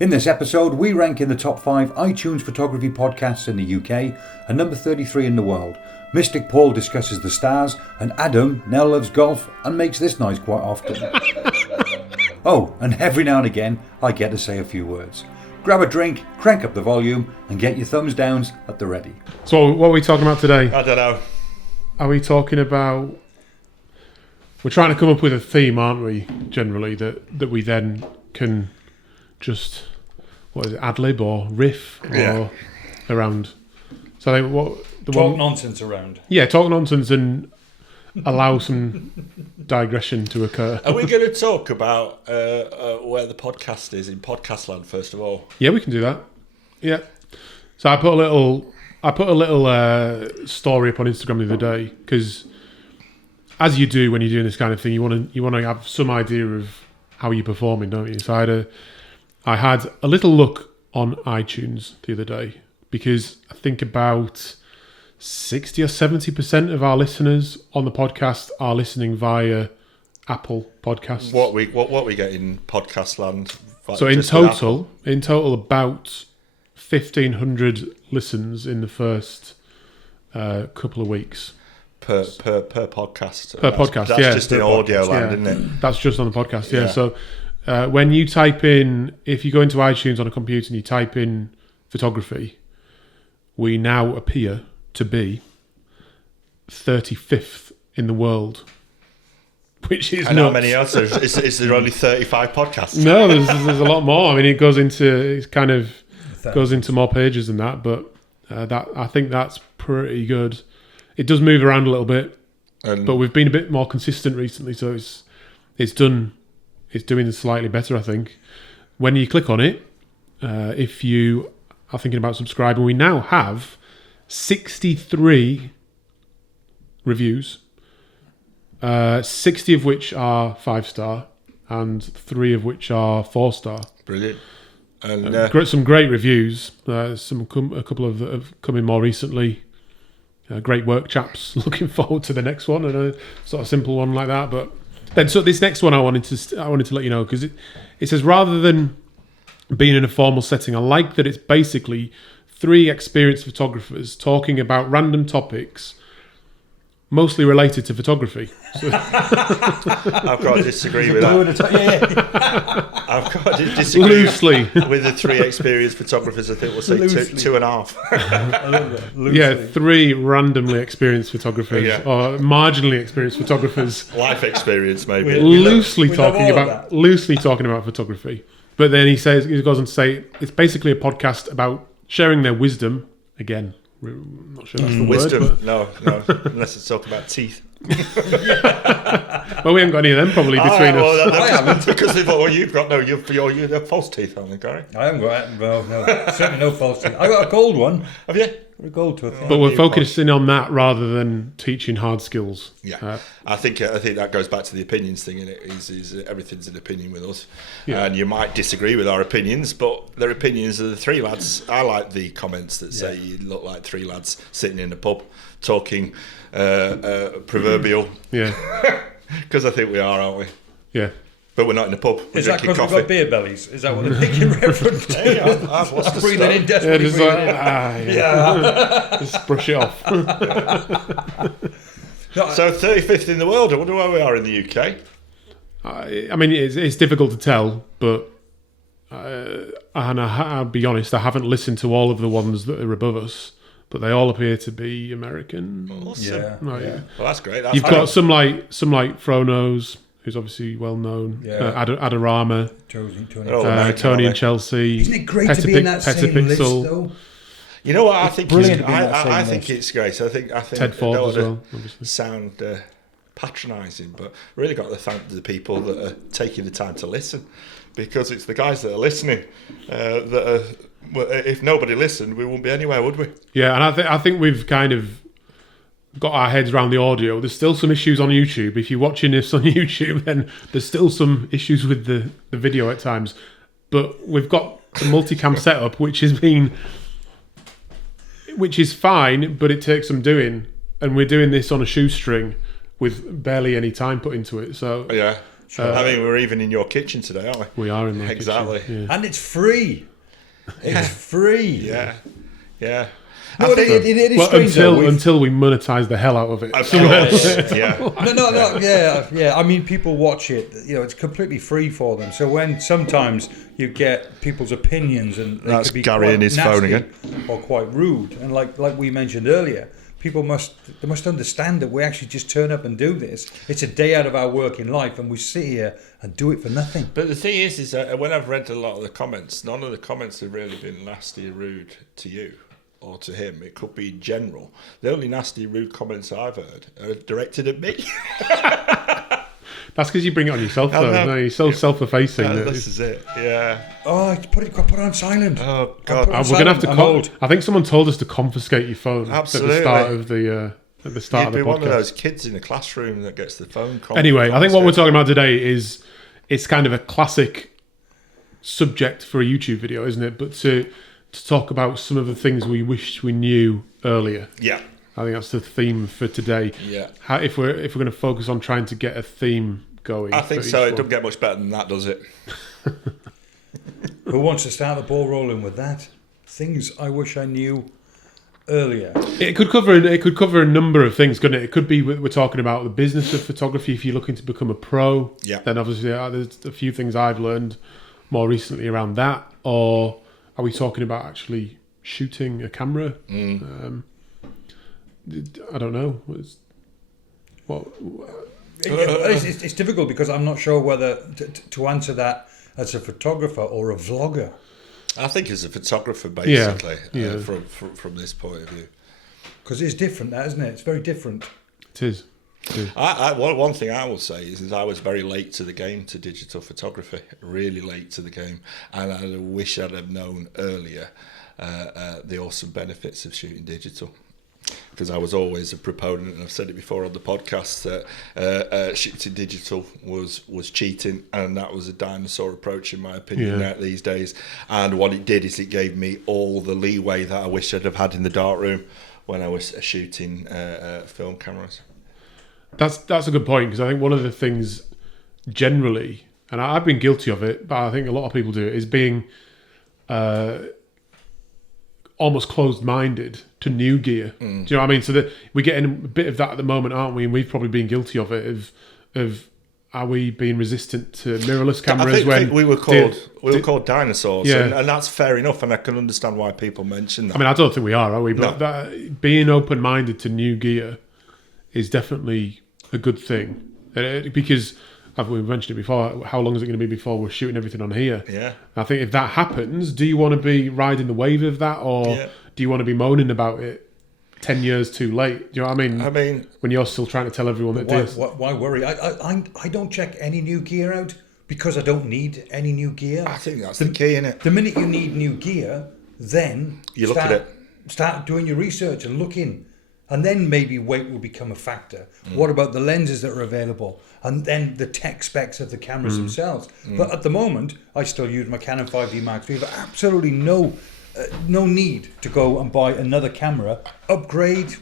In this episode, we rank in the top 5 iTunes photography podcasts in the UK and number 33 in the world. Mystic Paul discusses the stars, and Adam now loves golf and makes this noise quite often. Oh, and every now and again, I get to say a few words. Grab a drink, crank up the volume, and get your thumbs downs at the ready. So what are we talking about today? I don't know. Are we talking about... We're trying to come up with a theme, aren't we, generally, that we then can just, what is it, ad-lib or riff or around. So I think talk nonsense around. Yeah, talk nonsense and allow some digression to occur. Are we going to talk about where the podcast is in podcast land first of all? Yeah, we can do that. Yeah. So I put a little story up on Instagram the other day because, as you do when you're doing this kind of thing, you want to have some idea of how you're performing, don't you? So I had a little look on iTunes the other day because I think about 60 or 70% of our listeners on the podcast are listening via Apple Podcasts. What we get in podcast land? So in total, about 1,500 listens in the first couple of weeks. Per podcast. Per podcast, that's yeah. Just in audio land, isn't it? That's just on the podcast, yeah. So when you type in, if you go into iTunes on a computer and you type in photography, we now appear to be 35th in the world, which is and nuts. how many else? Is there only 35 podcasts? No, there's a lot more. I mean, it goes into more pages than that, but I think that's pretty good. It does move around a little bit, but we've been a bit more consistent recently, so it's doing slightly better, I think. When you click on it, if you are thinking about subscribing, we now have 63 reviews, 60 of which are 5-star, and 3 of which are 4-star. Brilliant. And some great reviews. A couple of that have come in more recently. Great work, chaps. Looking forward to the next one, and a sort of simple one like that. But then, so this next one, I wanted to let you know because it says rather than being in a formal setting, I like that it's basically 3 experienced photographers talking about random topics, mostly related to photography. So I've got to disagree with that. I've got to disagree loosely with the 3 experienced photographers. I think we'll say 2.5. Yeah, 3 randomly experienced photographers or marginally experienced photographers. Life experience, maybe. Loosely talking about photography. But then he goes on to say it's basically a podcast about sharing their wisdom. Again, I'm not sure that's the wisdom. word. No, unless it's talking about teeth. Well, we haven't got any of them probably between us. I haven't because you've got you're false teeth, haven't you, Gary? I haven't got no, certainly no false teeth. I got a gold one. Have you? A gold tooth. But we're focusing on that rather than teaching hard skills. Yeah, I think that goes back to the opinions thing, and is everything's an opinion with us, and you might disagree with our opinions, but their opinions are the 3 lads. I like the comments that say you look like 3 lads sitting in a pub talking proverbial. Yeah, because I think we are, aren't we? Yeah. But we're not in a pub. Is that because we've got beer bellies? Is that what they're making reference to? I've lost the breathing in, desperately breathing in. Just brush it off. So 35th in the world. I wonder where we are in the UK. I mean, it's difficult to tell, but and I'll be honest, I haven't listened to all of the ones that are above us, but they all appear to be American. Awesome. Yeah. Well, that's great. You've got some like Fronos, who's obviously well known. Yeah. Adorama, Tony and Chelsea. Isn't it great to be in that same list, though? You know what I think? I think it's great. I think Ted Ford as well. Obviously. Sound patronising, but really got to thank the people that are taking the time to listen, because it's the guys that are listening that are. Well, if nobody listened, we wouldn't be anywhere, would we? Yeah, and I think we've kind of got our heads around the audio. There's still some issues on YouTube. If you're watching this on YouTube, then there's still some issues with the video at times. But we've got a multicam setup, which is fine, but it takes some doing. And we're doing this on a shoestring with barely any time put into it. So yeah. I mean, we're even in your kitchen today, aren't we? We are in my exactly. kitchen. Yeah. And it's free. It's free. Yeah. No, it is Well, strange until we monetize the hell out of it. Yeah. I mean, people watch it. It's completely free for them. So when sometimes you get people's opinions, and they that's could be Gary quite and his phone again, or quite rude, and like we mentioned earlier, people must understand that we actually just turn up and do this. It's a day out of our working life, and we sit here and do it for nothing. But the thing is that when I've read a lot of the comments, none of the comments have really been nasty or rude to you or to him. It could be general. The only nasty, rude comments I've heard are directed at me. That's because you bring it on yourself, though. No, you're so self-effacing. This is it. Yeah. Oh, put it on silent. Oh God. We're gonna have to. I think someone told us to confiscate your phone. Absolutely. At the start of the. At the start of the podcast. You'd be one of those kids in the classroom that gets the phone call. Anyway, I think what we're talking about today is it's kind of a classic subject for a YouTube video, isn't it? But to talk about some of the things we wish we knew earlier. Yeah. I think that's the theme for today. Yeah. If we're going to focus on trying to get a theme going. I think so. It doesn't get much better than that, does it? Who wants to start the ball rolling with that? Things I wish I knew earlier. It could cover a number of things, couldn't it? It could be we're talking about the business of photography. If you're looking to become a pro, then obviously there's a few things I've learned more recently around that. Or are we talking about actually shooting a camera? I don't know. It's difficult because I'm not sure whether to answer that as a photographer or a vlogger. I think as a photographer, basically, Yeah. From this point of view. Because it's different, isn't it? It's very different. It is. One thing I will say is I was very late to the game to digital photography, really late to the game, and I wish I'd have known earlier the awesome benefits of shooting digital. Because I was always a proponent, and I've said it before on the podcast, that shooting digital was cheating, and that was a dinosaur approach, in my opinion, these days. And what it did is it gave me all the leeway that I wish I'd have had in the darkroom when I was shooting film cameras. That's a good point, because I think one of the things generally, and I've been guilty of it, but I think a lot of people do it, is being almost closed-minded to new gear. Do you know what I mean? So that we're getting a bit of that at the moment, aren't we? And we've probably been guilty of it. Of are we being resistant to mirrorless cameras? I think we were called dinosaurs, and that's fair enough. And I can understand why people mention that. I mean, I don't think we are we? But being open-minded to new gear is definitely a good thing, because we mentioned it before. How long is it going to be before we're shooting everything on here? Yeah. I think if that happens, do you want to be riding the wave of that, or do you want to be moaning about it 10 years too late? Do you know what I mean? I mean, when you're still trying to tell everyone that why worry? I don't check any new gear out because I don't need any new gear. I think that's the key, isn't it? The minute you need new gear, then you look at it. Start doing your research and looking. And then maybe weight will become a factor. What about the lenses that are available? And then the tech specs of the cameras themselves. But at the moment, I still use my Canon 5D Mark III. I've absolutely no need to go and buy another camera, upgrade,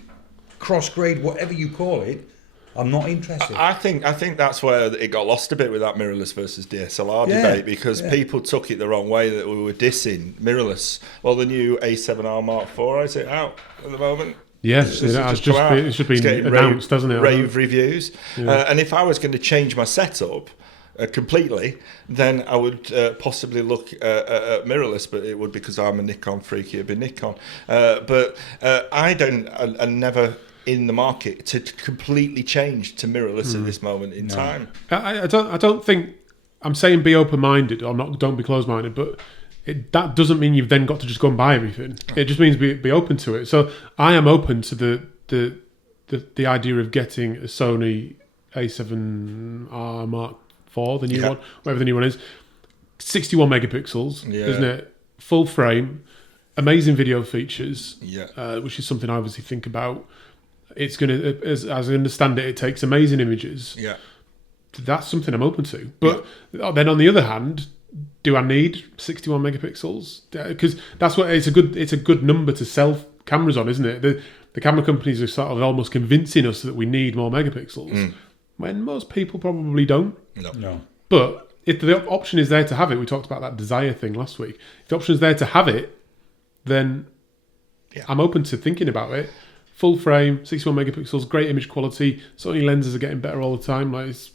cross-grade, whatever you call it. I'm not interested. I think that's where it got lost a bit with that mirrorless versus DSLR debate, because people took it the wrong way, that we were dissing mirrorless. Well, the new A7R Mark IV, is it out at the moment? Yes, it should be announced, doesn't it? Rave reviews. And if I was going to change my setup completely, then I would possibly look at mirrorless, but it would be because I'm a Nikon freak. It'd be Nikon. But I'm never in the market to completely change to mirrorless at this moment in time. I don't think I'm saying be open-minded, or not. Don't be closed-minded, but. That doesn't mean you've then got to just go and buy everything. It just means be open to it. So I am open to the idea of getting a Sony A7R Mark IV, the new one, whatever the new one is. 61 megapixels, isn't it? Full frame, amazing video features, which is something I obviously think about. It's going to, as I understand it, it takes amazing images. Yeah. That's something I'm open to. But then on the other hand, do I need 61 megapixels? Because that's what it's a good number to sell cameras on, isn't it? The camera companies are sort of almost convincing us that we need more megapixels. when most people probably don't. No. But if the option is there to have it, we talked about that desire thing last week. If the option is there to have it, then I'm open to thinking about it. Full frame, 61 megapixels, great image quality. Sony lenses are getting better all the time. Like it's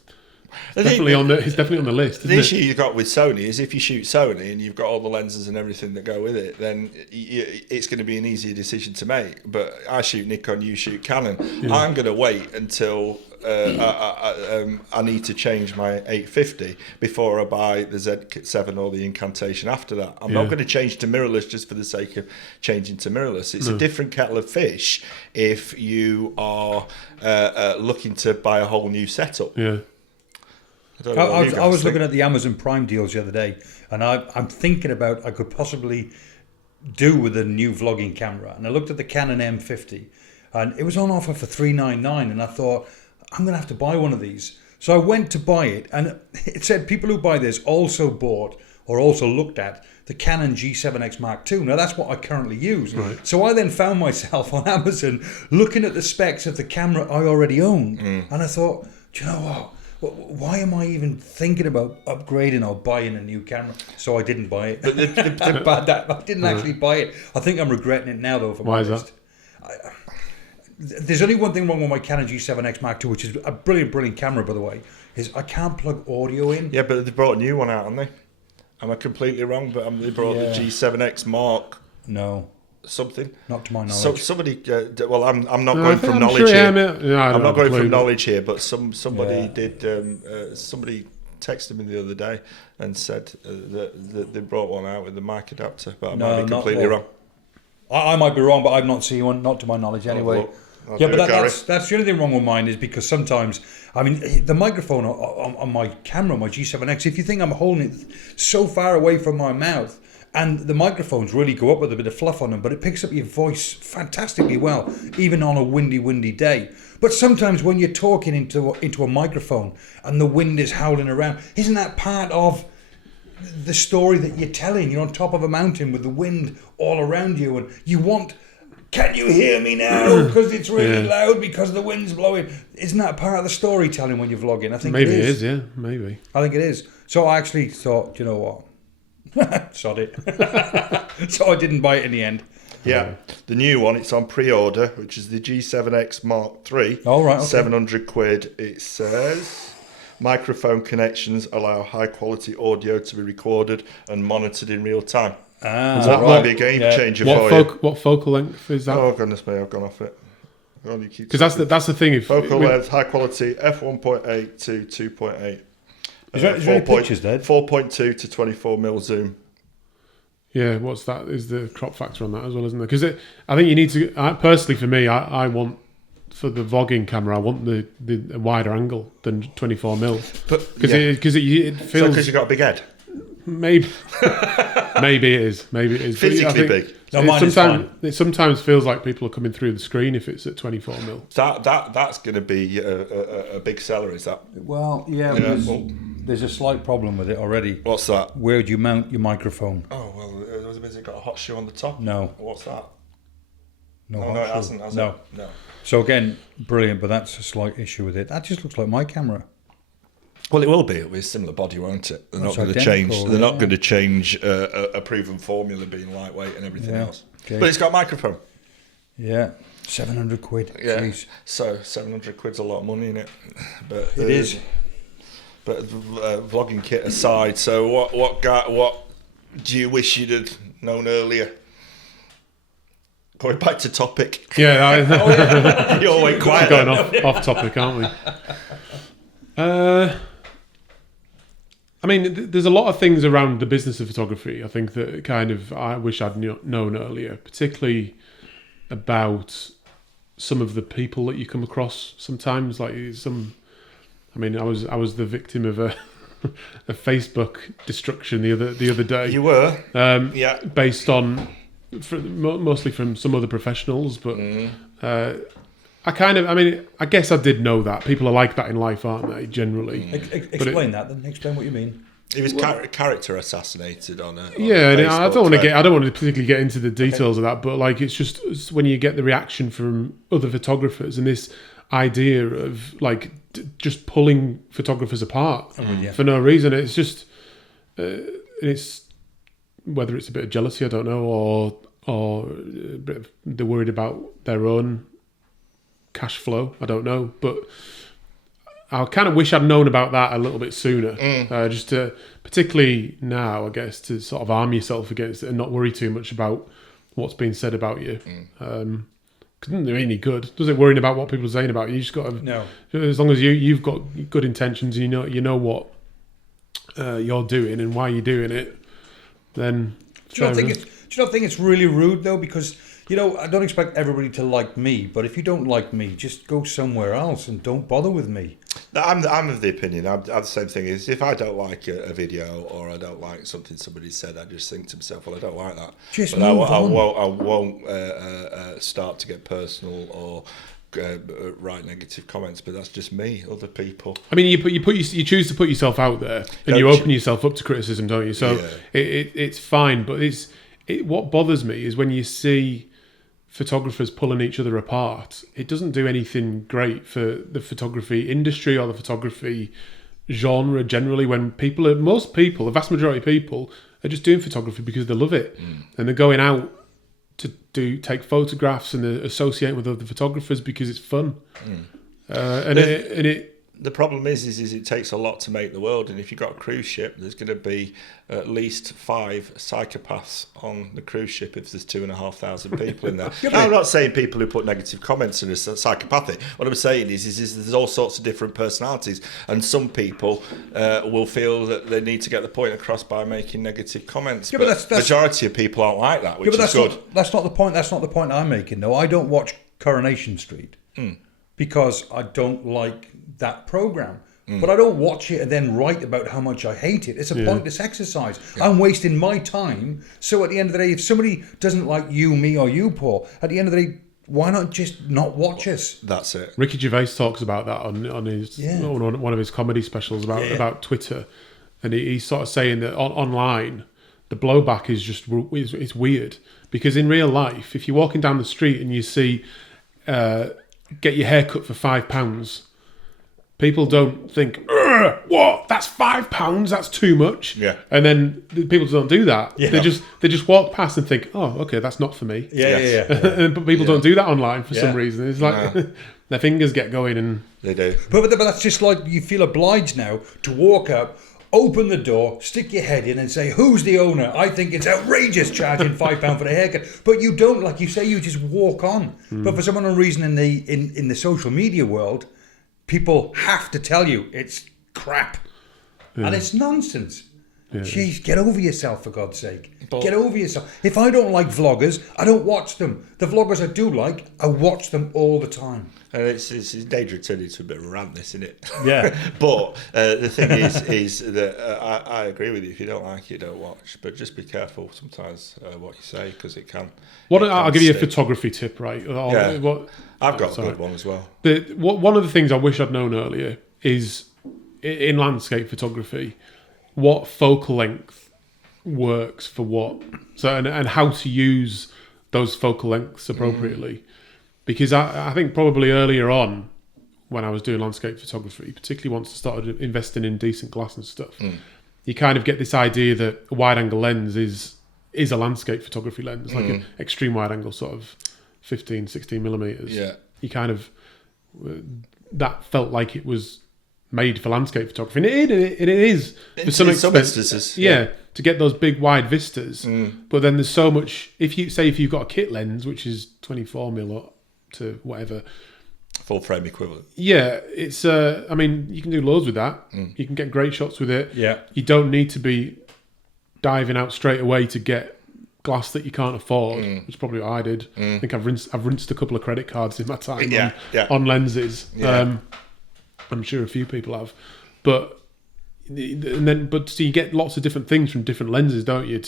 definitely on the list. The issue you got with Sony is if you shoot Sony and you've got all the lenses and everything that go with it, then it's going to be an easier decision to make. But I shoot Nikon, you shoot Canon. Yeah. I'm going to wait until I need to change my 850 before I buy the Z7 or the Incantation after that. I'm not going to change to mirrorless just for the sake of changing to mirrorless. It's a different kettle of fish if you are looking to buy a whole new setup. Yeah. I was looking at the Amazon Prime deals the other day, and I'm thinking about I could possibly do with a new vlogging camera. And I looked at the Canon M50, and it was on offer for $399, and I thought, I'm going to have to buy one of these. So I went to buy it, and it said people who buy this also bought or also looked at the Canon G7X Mark II. Now, that's what I currently use. Right. So I then found myself on Amazon looking at the specs of the camera I already own, and I thought, do you know what? Why am I even thinking about upgrading or buying a new camera? So I didn't buy it. I didn't actually buy it. I think I'm regretting it now, though. Why is that? There's only one thing wrong with my Canon G7X Mark II, which is a brilliant camera, by the way, is I can't plug audio in. Yeah, but they brought a new one out, haven't they? Am I completely wrong? But they brought the G7X Mark. No. Something, not to my knowledge. So somebody, well, I'm not going from knowledge here. I'm not going from knowledge here, but somebody did. Somebody texted me the other day and said that they brought one out with the mic adapter, but I might be completely wrong. I might be wrong, but I've not seen one, not to my knowledge anyway. But that's the only thing wrong with mine is because sometimes, I mean, the microphone on my camera, my G7X, if you think I'm holding it so far away from my mouth, and the microphones really go up with a bit of fluff on them, but it picks up your voice fantastically well, even on a windy day. But sometimes when you're talking into a microphone and the wind is howling around, isn't that part of the story that you're telling? You're on top of a mountain with the wind all around you, and you want, can you hear me now? Because it's really loud because the wind's blowing. Isn't that part of the storytelling when you're vlogging? I think maybe it is. Maybe. I think it is. So I actually thought, you know what? Sod it. So I didn't buy it in the end. Yeah, the new one, it's on pre-order, which is the G7X Mark III. All right, okay. 700 quid. It says microphone connections allow high quality audio to be recorded and monitored in real time. That might be a game changer for you. What focal length is that? Oh goodness me, I've gone off it. Because that's the thing. Focal length, high quality, f1.8 to 2.8. Is there any pictures there? 4.2 to 24mm zoom. Yeah, what's that? Is the crop factor on that as well, isn't there? Because I think you need to. Personally, for me, I want for the vlogging camera, I want the wider angle than 24mm. Because it feels. Because you got a big head. Maybe it is. Physically big. No, it sometimes feels like people are coming through the screen if it's at 24mm. That's going to be a big seller, is that? Well, there's a slight problem with it already. What's that? Where do you mount your microphone? Oh, well, has it got a hot shoe on the top? No. What's that? No, it hasn't, has it? No. So again, brilliant, but that's a slight issue with it. That just looks like my camera. Well, it will be. It'll be a similar body, won't it? They're not going to change. They're not going to change a proven formula being lightweight and everything else. Okay. But it's got a microphone. Yeah, 700 quid. Yeah. Jeez. So 700 quid's a lot of money, isn't it? But it is. But vlogging kit aside, so what do you wish you'd have known earlier? Going back to topic. Yeah, you're way quiet. Going off topic, aren't we? I mean, there's a lot of things around the business of photography, I think, that kind of I wish I'd known earlier, particularly about some of the people that you come across sometimes. Like I was the victim of a Facebook destruction the other day. You were? Yeah. Based on, mostly from some other professionals, but... I guess I did know that. People are like that in life, aren't they, generally? Explain that then. Explain what you mean. He was character assassinated on a I don't want to particularly get into the details of that, but like it's when you get the reaction from other photographers and this idea of like just pulling photographers apart for no reason. It's just it's whether it's a bit of jealousy, I don't know, or a bit of, they're worried about their own cash flow, I don't know, but I kind of wish I'd known about that a little bit sooner. Just to, particularly now, I guess, to sort of arm yourself against it and not worry too much about what's being said about you. Because it doesn't do any good, does it? Worrying about what people are saying about you. You just got to, No. As long as you've got good intentions, and you know what you're doing and why you're doing it, then. Do you not think it's really rude though? Because I don't expect everybody to like me, but if you don't like me, just go somewhere else and don't bother with me. No, I'm of the opinion. I'm the same thing. Is if I don't like a video or I don't like something somebody said, I just think to myself, well, I don't like that. Just but move I on. won't start to get personal or write negative comments. But that's just me. Other people. I mean, you choose to put yourself out there, and you open yourself up to criticism, don't you? So it's fine. But what bothers me is when you see photographers pulling each other apart. It doesn't do anything great for the photography industry or the photography genre generally, when most people, the vast majority of people, are just doing photography because they love it. And they're going out to take photographs and they're associating with other photographers because it's fun. The problem is it takes a lot to make the world, and if you've got a cruise ship, there's going to be at least 5 psychopaths on the cruise ship if there's 2,500 people in there. I'm not saying people who put negative comments in are psychopathic. What I'm saying is there's all sorts of different personalities, and some people will feel that they need to get the point across by making negative comments. Yeah, but that's majority of people aren't like that, which is good. That's not the point. That's not the point I'm making, though. I don't watch Coronation Street because I don't like that program. But I don't watch it and then write about how much I hate it. It's a pointless exercise. I'm wasting my time. So at the end of the day, if somebody doesn't like you, me, or you, Paul, at the end of the day, why not just not watch us? That's it. Ricky Gervais talks about that on his one of his comedy specials about Twitter, and he's sort of saying that online the blowback is just it's weird, because in real life, if you're walking down the street and you see get your hair cut for £5. People don't think, what? That's £5? That's too much. Yeah. And then people don't do that. Yeah. They just walk past and think, oh, okay, that's not for me. Yeah. But people don't do that online for some reason. It's like their fingers get going and they do. But that's just like you feel obliged now to walk up, open the door, stick your head in and say, who's the owner? I think it's outrageous charging £5 for a haircut. But you don't, like you say, you just walk on. But for some unknown reason in the social media world, people have to tell you it's crap. And it's nonsense. Yeah. Jeez, get over yourself, for God's sake. Get over yourself. If I don't like vloggers, I don't watch them. The vloggers I do like, I watch them all the time. And it's dangerous turning into a bit of a rant, this, isn't it? Yeah. But the thing is that I agree with you. If you don't like it, don't watch. But just be careful sometimes what you say, because it can. I'll give you a photography tip, right? I've got a good one as well. One of the things I wish I'd known earlier is in landscape photography, what focal length works for what, and how to use those focal lengths appropriately. Because I think probably earlier on, when I was doing landscape photography, particularly once I started investing in decent glass and stuff, you kind of get this idea that a wide-angle lens is a landscape photography lens, like an extreme wide-angle sort of 15, 16 millimeters. Yeah. You kind of, that felt like it was made for landscape photography. And it is for some instances. Yeah, to get those big wide vistas. But then there's so much, if you've got a kit lens, which is 24mm to whatever, full frame equivalent. Yeah, it's I mean, you can do loads with that. You can get great shots with it. Yeah. You don't need to be diving out straight away to get glass that you can't afford, which is probably what I did. I think I've rinsed a couple of credit cards in my time on lenses. Yeah. I'm sure a few people have, but so you get lots of different things from different lenses, don't you?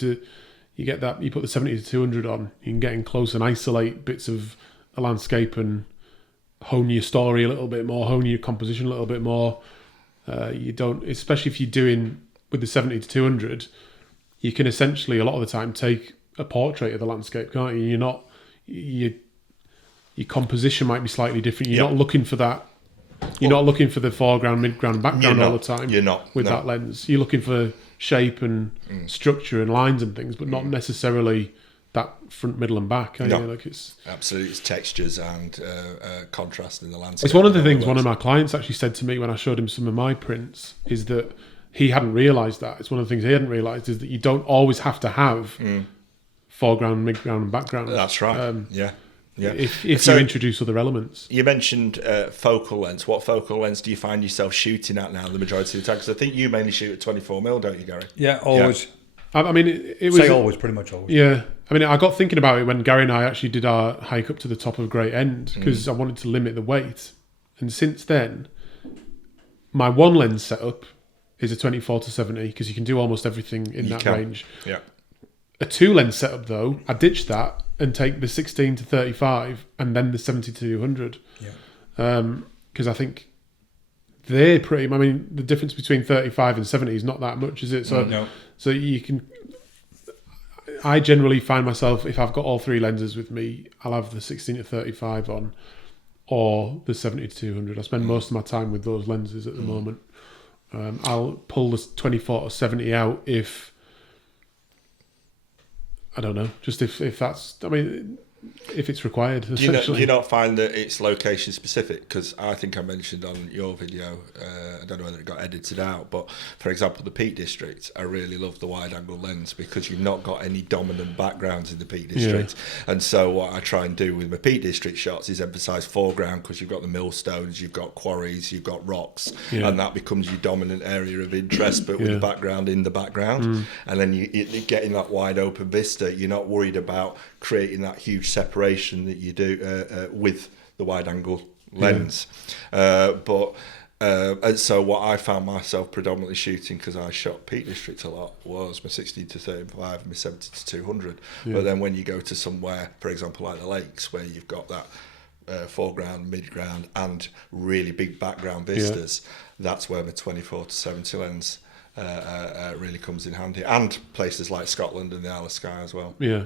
You get that, you put the 70 to 200 on, you can get in close and isolate bits of a landscape and hone your story a little bit more, hone your composition a little bit more. You don't, especially if you're doing with the 70 to 200, you can essentially a lot of the time take a portrait of the landscape, can't you? You're not, your composition might be slightly different. You're not looking for that You're not looking for the foreground, midground, and background all the time. You're not. With that lens. You're looking for shape and structure and lines and things, but not necessarily that front, middle, and back. Absolutely, it's textures and contrast in the landscape. It's one of the things one of my clients actually said to me when I showed him some of my prints, is that he hadn't realised that. It's one of the things he hadn't realised, is that you don't always have to have foreground, midground, and background. That's right. Yeah. If you introduce other elements. You mentioned focal length. What focal length do you find yourself shooting at now the majority of the time? Because I think you mainly shoot at 24mm, don't you, Gary? Yeah, always. Yeah. I mean, it was... Say always, pretty much always. Yeah. I mean, I got thinking about it when Gary and I actually did our hike up to the top of Great End, because I wanted to limit the weight. And since then, my one lens setup is a 24-70, because you can do almost everything in that range. Yeah. A two lens setup, though, I ditched that and take the 16-35 and then the 70-200. Yeah. Because I think they're pretty... I mean, the difference between 35 and 70 is not that much, is it? So, no. So you can... I generally find myself, if I've got all three lenses with me, I'll have the 16-35 on or the 70-200. I spend most of my time with those lenses at the moment. I'll pull the 24-70 out if... I don't know. Just if that's... I mean, if it's required, essentially. Do you not find that it's location specific? Because I think I mentioned on your video, I don't know whether it got edited out, but for example, the Peak District, I really love the wide angle lens because you've not got any dominant backgrounds in the Peak District. Yeah. And so what I try and do with my Peak District shots is emphasise foreground, because you've got the millstones, you've got quarries, you've got rocks, and that becomes your dominant area of interest, but with the background in the background. And then you get in that wide open vista. You're not worried about creating that huge separation that you do with the wide angle lens. And so what I found myself predominantly shooting, because I shot Peak District a lot, was my 16-35 and my 70-200. But then when you go to somewhere, for example, like the lakes, where you've got that foreground, midground, and really big background vistas, that's where my 24-70 lens really comes in handy. And places like Scotland and the Isle of Skye as well. Yeah.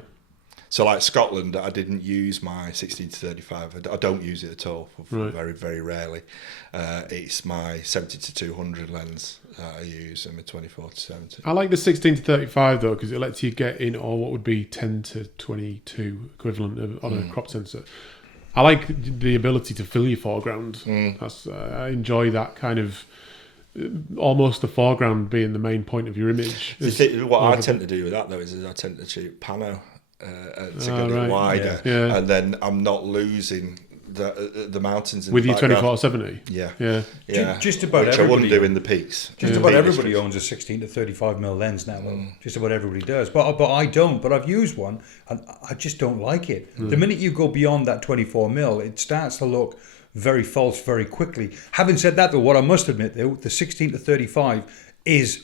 So like Scotland, I didn't use my 16-35. I don't use it at all, very, very rarely. It's my 70-200 lens I use and my 24-70. I like the 16-35 though, because it lets you get in or what would be 10-22 equivalent on a crop sensor. I like the ability to fill your foreground. I enjoy that kind of... almost the foreground being the main point of your image. What I tend to do with that though is I tend to shoot pano to get it wider, and then I'm not losing the mountains in with the your 24-70. Yeah. Just about which everybody, I wouldn't do in the peaks. Just about everybody owns a 16-35mm lens now. Just about everybody does, but I don't. But I've used one, and I just don't like it. The minute you go beyond that 24mm, it starts to look very false very quickly. Having said that, though, what I must admit, though, the 16-35 is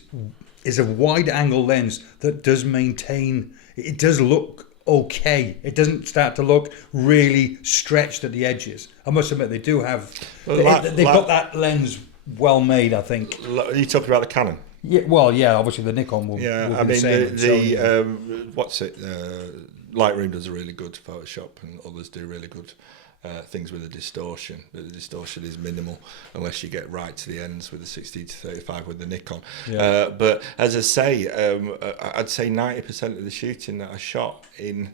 a wide angle lens that does maintain. It does look okay. It doesn't start to look really stretched at the edges. I must admit, they do have. They've got that lens well made, I think. Are you talking about the Canon? Yeah. Well, yeah. Obviously, the Nikon will. Yeah. I mean, what's it? Lightroom does a really good Photoshop, and others do really good things with the distortion. But the distortion is minimal unless you get right to the ends with the 16-35 with the Nikon. But as I say, I'd say 90% of the shooting that I shot in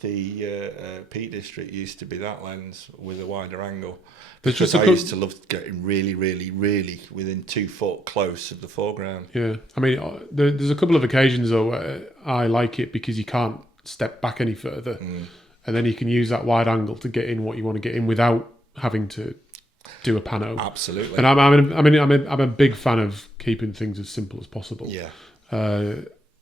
the Peak District used to be that lens with a wider angle. Because I used to love getting really, really, really within 2 foot close of the foreground. Yeah, I mean, there's a couple of occasions though where I like it because you can't step back any further. And then you can use that wide angle to get in what you want to get in without having to do a pano. Absolutely. And I'm a big fan of keeping things as simple as possible. Yeah.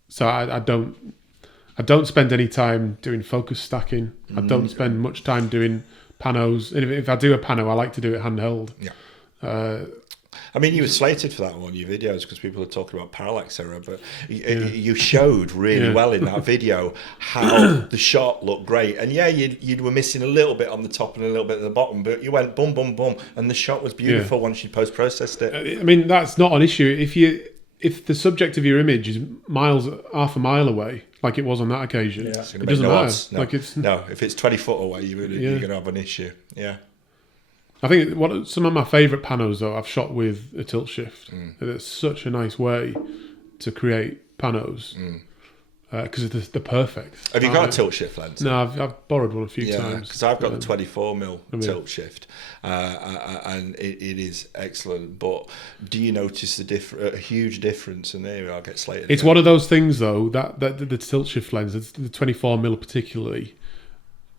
So I don't spend any time doing focus stacking. I don't spend much time doing panos. And if I do a pano, I like to do it handheld. Yeah. I mean, you were slated for that on your videos because people are talking about parallax error, but you showed really well in that video how the shot looked great. And you were missing a little bit on the top and a little bit at the bottom, but you went boom, boom, boom, and the shot was beautiful once you post-processed it. I mean, that's not an issue. If the subject of your image is half a mile away, like it was on that occasion, it doesn't matter. No. If it's 20 foot away, you're going to have an issue. Yeah. I think some of my favourite panos though I've shot with a tilt shift. It's such a nice way to create panos because they're perfect. Have you got a tilt shift lens? No, I've borrowed one a few times. Because I've got the 24mm tilt shift, and it is excellent. But do you notice a huge difference? And there I'll get slated. It's one of those things though that the tilt shift lens, the 24mm particularly,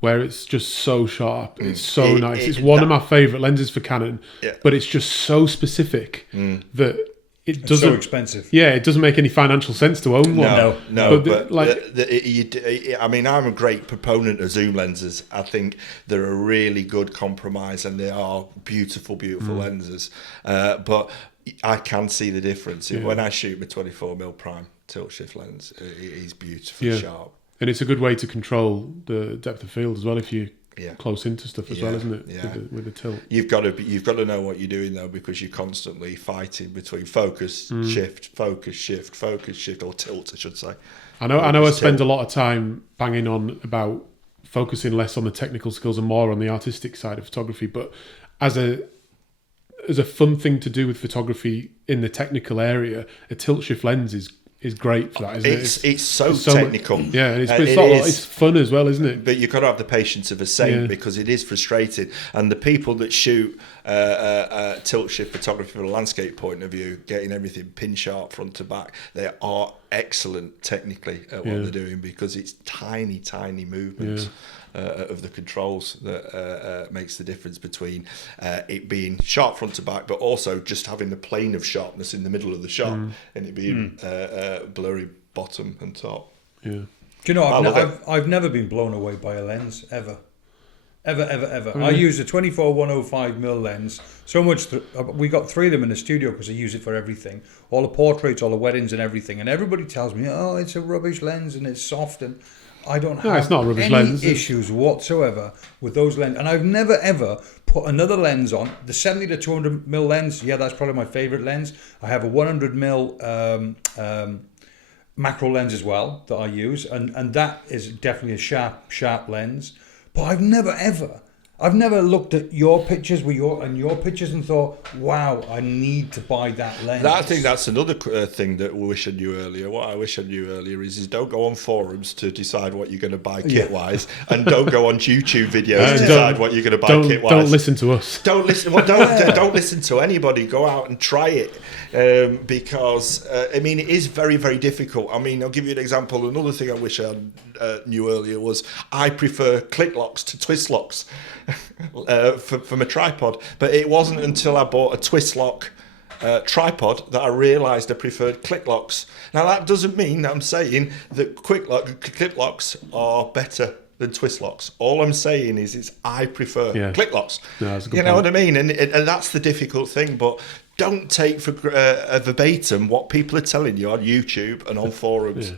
where it's just so sharp. It's so nice. It's one of my favourite lenses for Canon, but it's just so specific that it doesn't. It's so expensive. Yeah, it doesn't make any financial sense to own one. No. But I mean, I'm a great proponent of zoom lenses. I think they're a really good compromise, and they are beautiful, beautiful lenses. But I can see the difference when I shoot my 24mm prime tilt shift lens. It is beautifully sharp. And it's a good way to control the depth of field as well if you close into stuff as well, isn't it? Yeah. With the tilt. You've got to know what you're doing though, because you're constantly fighting between focus, shift, or tilt, I should say. I know. I spend a lot of time banging on about focusing less on the technical skills and more on the artistic side of photography, but as a fun thing to do with photography in the technical area, a tilt shift lens is great for that, isn't it? It's so technical. And it's fun as well, isn't it? But you've got to have the patience of a saint because it is frustrating. And the people that shoot tilt shift photography from a landscape point of view, getting everything pin sharp front to back, they are excellent technically at what they're doing, because it's tiny, tiny movements. Of the controls that makes the difference between it being sharp front to back, but also just having the plane of sharpness in the middle of the shot and it being blurry bottom and top. Do you know, I've never been blown away by a lens ever. I use a 24-105mm lens so much we got 3 of them in the studio because I use it for everything, all the portraits, all the weddings and everything, and everybody tells me, oh, it's a rubbish lens and it's soft, and I don't have any issues whatsoever with those lenses. And I've never ever put another lens on. The 70-200mm lens, that's probably my favourite lens. I have a 100mm macro lens as well that I use, and that is definitely a sharp lens. But I've never looked at your pictures your pictures and thought, wow, I need to buy that lens. I think that's another thing that we wish I knew earlier. What I wish I knew earlier is don't go on forums to decide what you're going to buy kit-wise, and don't go on YouTube videos to decide what you're going to buy kit-wise. Don't listen to us. Don't listen. Well, don't listen to anybody. Go out and try it, because I mean, it is very, very difficult. I mean, I'll give you an example. Another thing I wish I knew earlier was I prefer click locks to twist locks. From a tripod, but it wasn't until I bought a twist lock tripod that I realised I preferred click locks. Now that doesn't mean that I'm saying that click locks are better than twist locks. All I'm saying is I prefer click locks. No, that's a good you know point. what I mean? And that's the difficult thing. But don't take for verbatim what people are telling you on YouTube and on forums.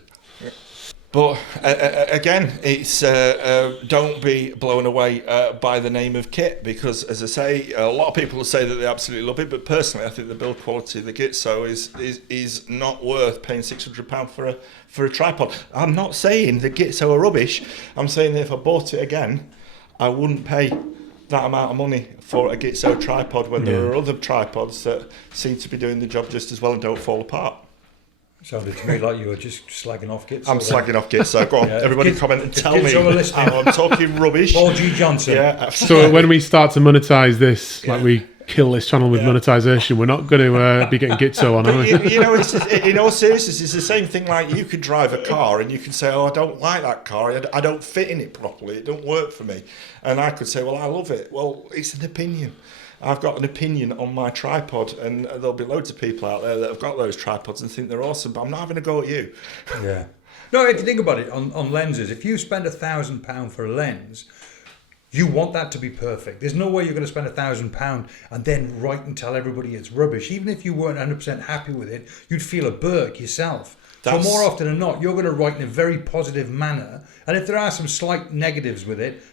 But again, it's don't be blown away by the name of kit, because, as I say, a lot of people will say that they absolutely love it. But personally, I think the build quality of the Gitzo is not worth paying £600 for a tripod. I'm not saying the Gitzo are rubbish. I'm saying that if I bought it again, I wouldn't pay that amount of money for a Gitzo tripod when there are other tripods that seem to be doing the job just as well and don't fall apart. Sounded to me like you were just slagging off Gitzo. I'm slagging off Gitzo. Go on, everybody comment and tell me I'm talking rubbish. Paul G. Johnson. Yeah. So when we start to monetize this, like we kill this channel with monetization, we're not going to be getting Gitzo on, are we? You know, in all seriousness, it's the same thing. Like, you could drive a car and you can say, oh, I don't like that car. I don't fit in it properly. It don't work for me. And I could say, well, I love it. Well, it's an opinion. I've got an opinion on my tripod, and there'll be loads of people out there that have got those tripods and think they're awesome, but I'm not having a go at you. Yeah. No, if you think about it, on lenses, if you spend £1,000 for a lens, you want that to be perfect. There's no way you're going to spend £1,000 and then write and tell everybody it's rubbish. Even if you weren't 100% happy with it, you'd feel a Burke yourself. So more often than not, you're going to write in a very positive manner, and if there are some slight negatives with it,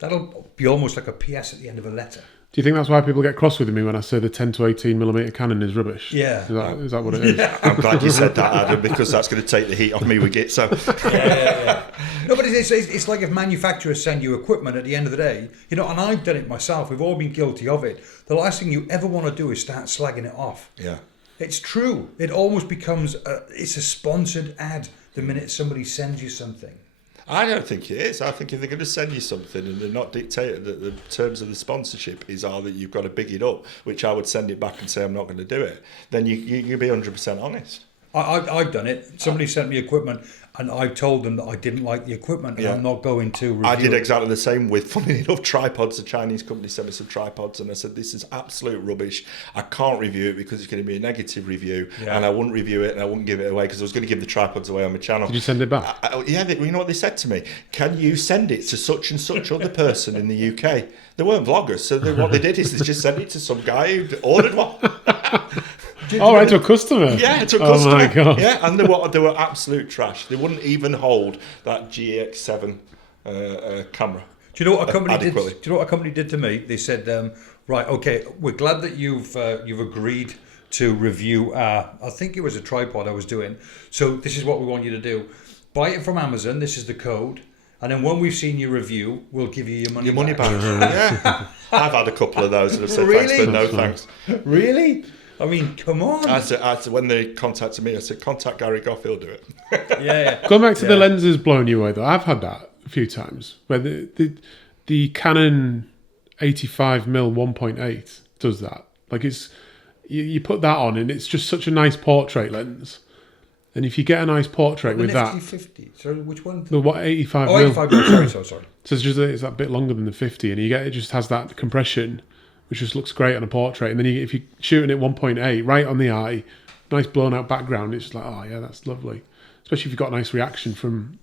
that'll be almost like a PS at the end of a letter. Do you think that's why people get cross with me when I say the 10 to 18mm Canon is rubbish? Yeah. Is that what it is? I'm glad you said that, Adam, because that's going to take the heat off me with Gitzo. No, but it's like if manufacturers send you equipment at the end of the day, and I've done it myself. We've all been guilty of it. The last thing you ever want to do is start slagging it off. Yeah. It's true. It almost becomes it's a sponsored ad the minute somebody sends you something. I don't think it is. I think if they're going to send you something and they're not dictating that the terms of the sponsorship are that you've got to big it up, which I would send it back and say I'm not going to do it, then you be 100% honest. I've done it. Somebody sent me equipment and I told them that I didn't like the equipment and I'm not going to review I did exactly the same with, funny enough, tripods. The Chinese company sent me some tripods and I said, this is absolute rubbish. I can't review it because it's going to be a negative review and I wouldn't review it and I wouldn't give it away because I was going to give the tripods away on my channel. Did you send it back? You know what they said to me? Can you send it to such and such other person in the UK? They weren't vloggers, so what they did is they just sent it to some guy who ordered one. Right, to a customer. Yeah, to a customer. Oh my god. Yeah, and they were absolute trash. They wouldn't even hold that GX7 camera. Do you know what a company did? Do you know what a company did to me? They said, "Right, okay, we're glad that you've agreed to review. I think it was a tripod I was doing. So this is what we want you to do: buy it from Amazon. This is the code." And then when we've seen your review, we'll give you your money back. Yeah. I've had a couple of those and I've said Really? thanks, but no thanks. Really? I mean, come on. I said, when they contacted me, I said, contact Gary Goff, he'll do it. Yeah. Going back to the lenses blowing you away, though, I've had that a few times where the Canon 85mm 1.8 does that. Like you put that on and it's just such a nice portrait lens. And if you get a nice portrait with that... 50. Sorry, which one? The what, 85mm? Oh, 85mm, sorry. So it's that bit longer than the 50 and it just has that compression, which just looks great on a portrait. And then if you're shooting at 1.8, right on the eye, nice blown out background, it's just like, oh yeah, that's lovely. Especially if you've got a nice reaction from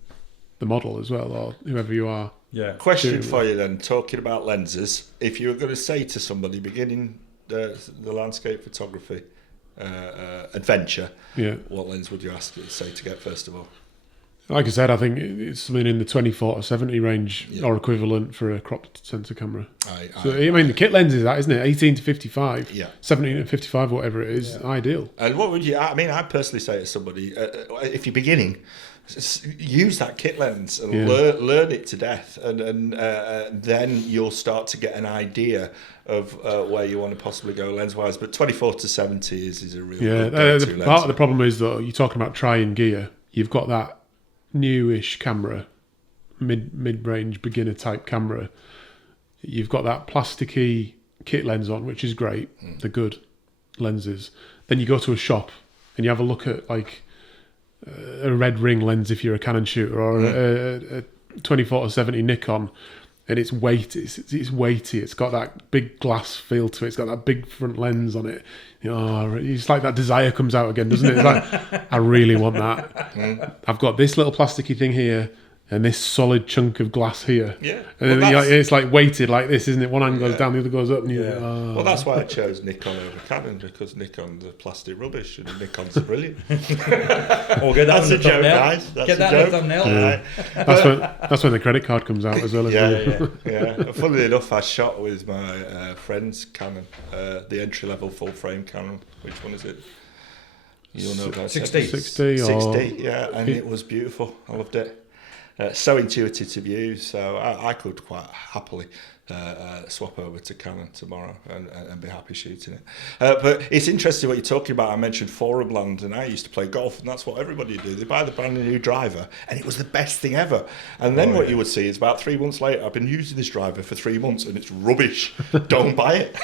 the model as well, or whoever you are. Yeah. Question for you then, talking about lenses. If you were going to say to somebody beginning the landscape photography adventure, what lens would you say to get first of all? Like I said, I think it's something in the 24 to 70 range or equivalent for a cropped sensor camera. I mean, the kit lens is that, isn't it? 18 to 55, 17 to 55, whatever it is, ideal. And what would you? I mean, I'd personally say to somebody, if you're beginning, use that kit lens and learn it to death, and then you'll start to get an idea of where you want to possibly go lens wise. But 24 to 70 is a real part of the problem is though, you're talking about trying gear. You've got that newish camera, mid-range beginner type camera. You've got that plasticky kit lens on, which is great. They're good lenses. Then you go to a shop and you have a look at like a red ring lens if you're a Canon shooter, or a 24 to 70 Nikon, and it's weighty. It's weighty. It's got that big glass feel to it. It's got that big front lens on it. It's like that desire comes out again, doesn't it? It's like, I really want that. I've got this little plasticky thing here and this solid chunk of glass here. Yeah. And then it's like weighted like this, isn't it? One hand goes down, the other goes up. And Well, that's why I chose Nikon over Canon, because Nikon's plastic rubbish and Nikon's brilliant. That's a joke, guys. Get that in the thumbnail. Right. That's when the credit card comes out as well. Yeah. Funnily enough, I shot with my friend's Canon, the entry-level full-frame Canon. Which one is it? You'll know about 60. 60, and it was beautiful. I loved it. So intuitive to use, so I could quite happily swap over to Canon tomorrow and be happy shooting it. But it's interesting what you're talking about. I mentioned forum land, and I used to play golf, and that's what everybody do. They buy the brand new driver, and it was the best thing ever. And then what you would see is about 3 months later, I've been using this driver for 3 months, and it's rubbish. Don't buy it.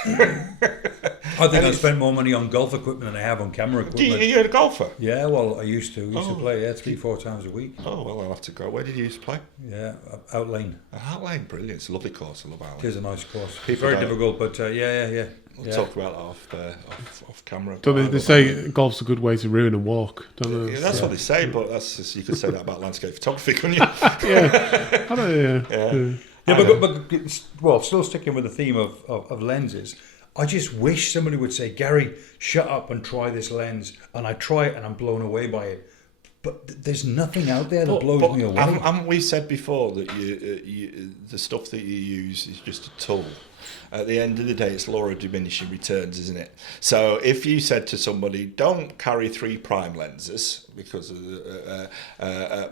I think I spent more money on golf equipment than I have on camera equipment. You're a golfer? Yeah, well, I used to play 3-4 times a week. Oh, well, I'll have to go. Where did you used to play? Yeah, Outlane. Outlane, brilliant. It's a lovely course. I love Outlane. It is a nice course. Very difficult, but yeah. We'll talk about that off camera. Don't they say golf's a good way to ruin a walk, don't they? Yeah, that's what they say, but that's just, you could say that about landscape photography, couldn't you? But still sticking with the theme of lenses, I just wish somebody would say, Gary, shut up and try this lens. And I try it and I'm blown away by it. But there's nothing out there that blows me away. Haven't we said before that the stuff that you use is just a tool? At the end of the day, it's law of diminishing returns, isn't it? So if you said to somebody, don't carry 3 prime lenses because of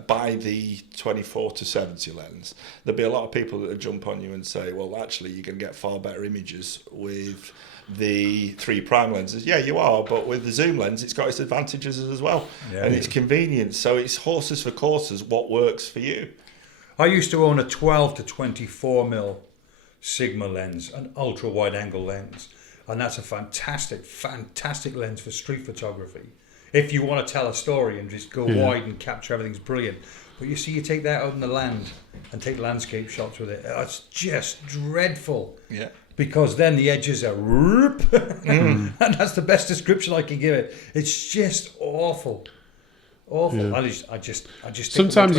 buy the 24 to 70 lens, there'd be a lot of people that would jump on you and say, well, actually, you can get far better images with the 3 prime lenses. Yeah, you are, but with the zoom lens, it's got its advantages as well, and it's convenient. So it's horses for courses. What works for you? I used to own a 12 to 24 mil Sigma lens, an ultra wide angle lens, and that's a fantastic lens for street photography. If you want to tell a story and just go wide and capture everything's brilliant. But you see, you take that out in the land and take landscape shots with it. It's just dreadful. Yeah. Because then the edges are and that's the best description I can give it. It's just awful. Awful. Yeah. I just sometimes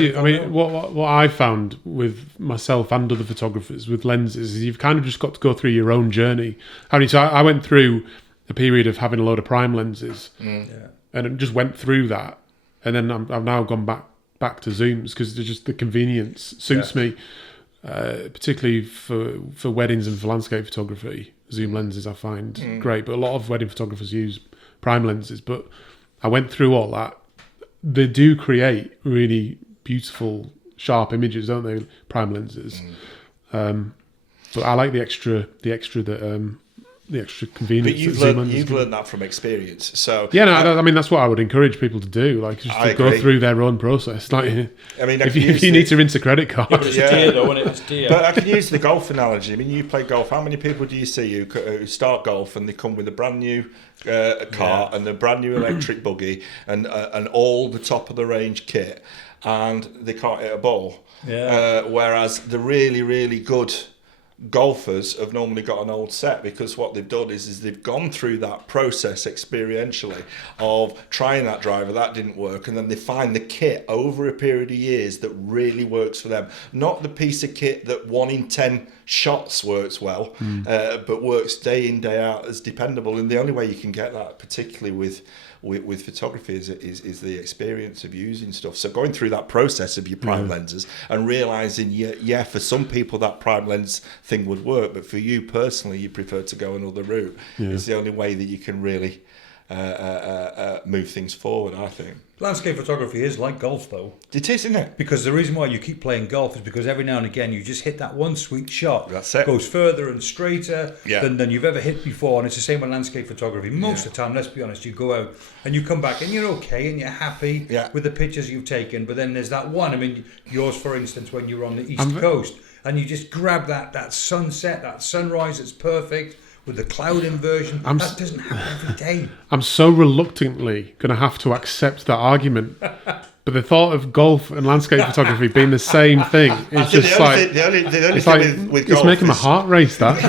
what I found with myself and other photographers with lenses is you've kind of just got to go through your own journey. So I went through a period of having a load of prime lenses, and it just went through that, and then I've now gone back to zooms because just the convenience suits me, particularly for weddings and for landscape photography. Zoom lenses I find great, but a lot of wedding photographers use prime lenses. But I went through all that. They do create really beautiful, sharp images, don't they? Prime lenses, but I like the extra convenience. But you've learned that from experience. So I mean that's what I would encourage people to do, like just to go through their own process. Like, I mean, if you need to rinse a credit card, but it's dear though, isn't it? It's dear. But I can use the golf analogy. I mean, you play golf. How many people do you see who start golf and they come with a brand new car and a brand new electric buggy and all the top of the range kit, and they can't hit a ball? Whereas the really, really good golfers have normally got an old set, because what they've done is they've gone through that process experientially of trying that driver, that didn't work, and then they find the kit over a period of years that really works for them. Not the piece of kit that 1 in 10 shots works well, but works day in, day out as dependable. And the only way you can get that, particularly with photography, is the experience of using stuff. So going through that process of your prime lenses and realising, for some people that prime lens thing would work, but for you personally, you prefer to go another route. It's the only way that you can really move things forward, I think. Landscape photography is like golf, though. It is, isn't it? Because the reason why you keep playing golf is because every now and again you just hit that one sweet shot. That's it. Goes further and straighter than you've ever hit before. And it's the same with landscape photography. Most of the time, let's be honest, you go out and you come back and you're okay and you're happy with the pictures you've taken. But then there's that one, I mean, yours, for instance, when you were on the East Coast, and you just grab that sunset, that sunrise that's perfect, with the cloud inversion. That doesn't happen every day. I'm so reluctantly going to have to accept that argument. But the thought of golf and landscape photography being the same thing is just the only thing with golf, it's making my heart race. That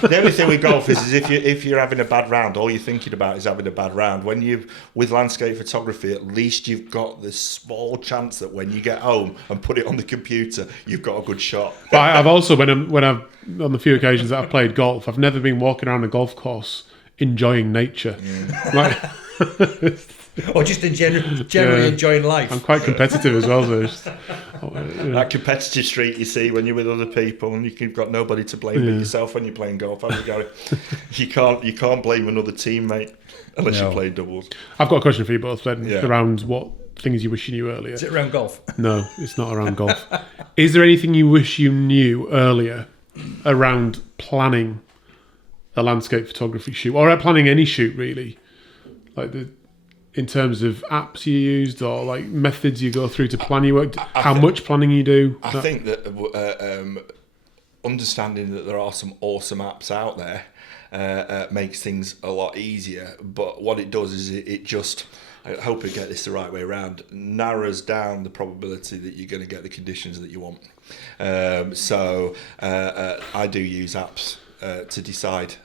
the only thing with golf is if you're having a bad round, all you're thinking about is having a bad round. When you with landscape photography, at least you've got this small chance that when you get home and put it on the computer, you've got a good shot. But I've also when I've on the few occasions that I've played golf, I've never been walking around a golf course enjoying nature. Or just generally enjoying life. I'm quite competitive as well, though. That competitive streak you see when you're with other people and you've got nobody to blame but yourself when you're playing golf. How you going? You can't blame another teammate unless you're playing doubles. I've got a question for you both then, around what things you wish you knew earlier. Is it around golf? No, it's not around golf. Is there anything you wish you knew earlier around planning a landscape photography shoot, or planning any shoot really? Like in terms of apps you used, or like methods you go through to plan your work, how much planning you do? I think that understanding that there are some awesome apps out there makes things a lot easier. But what it does is it just, I hope I get this the right way around, narrows down the probability that you're going to get the conditions that you want. So I do use apps to decide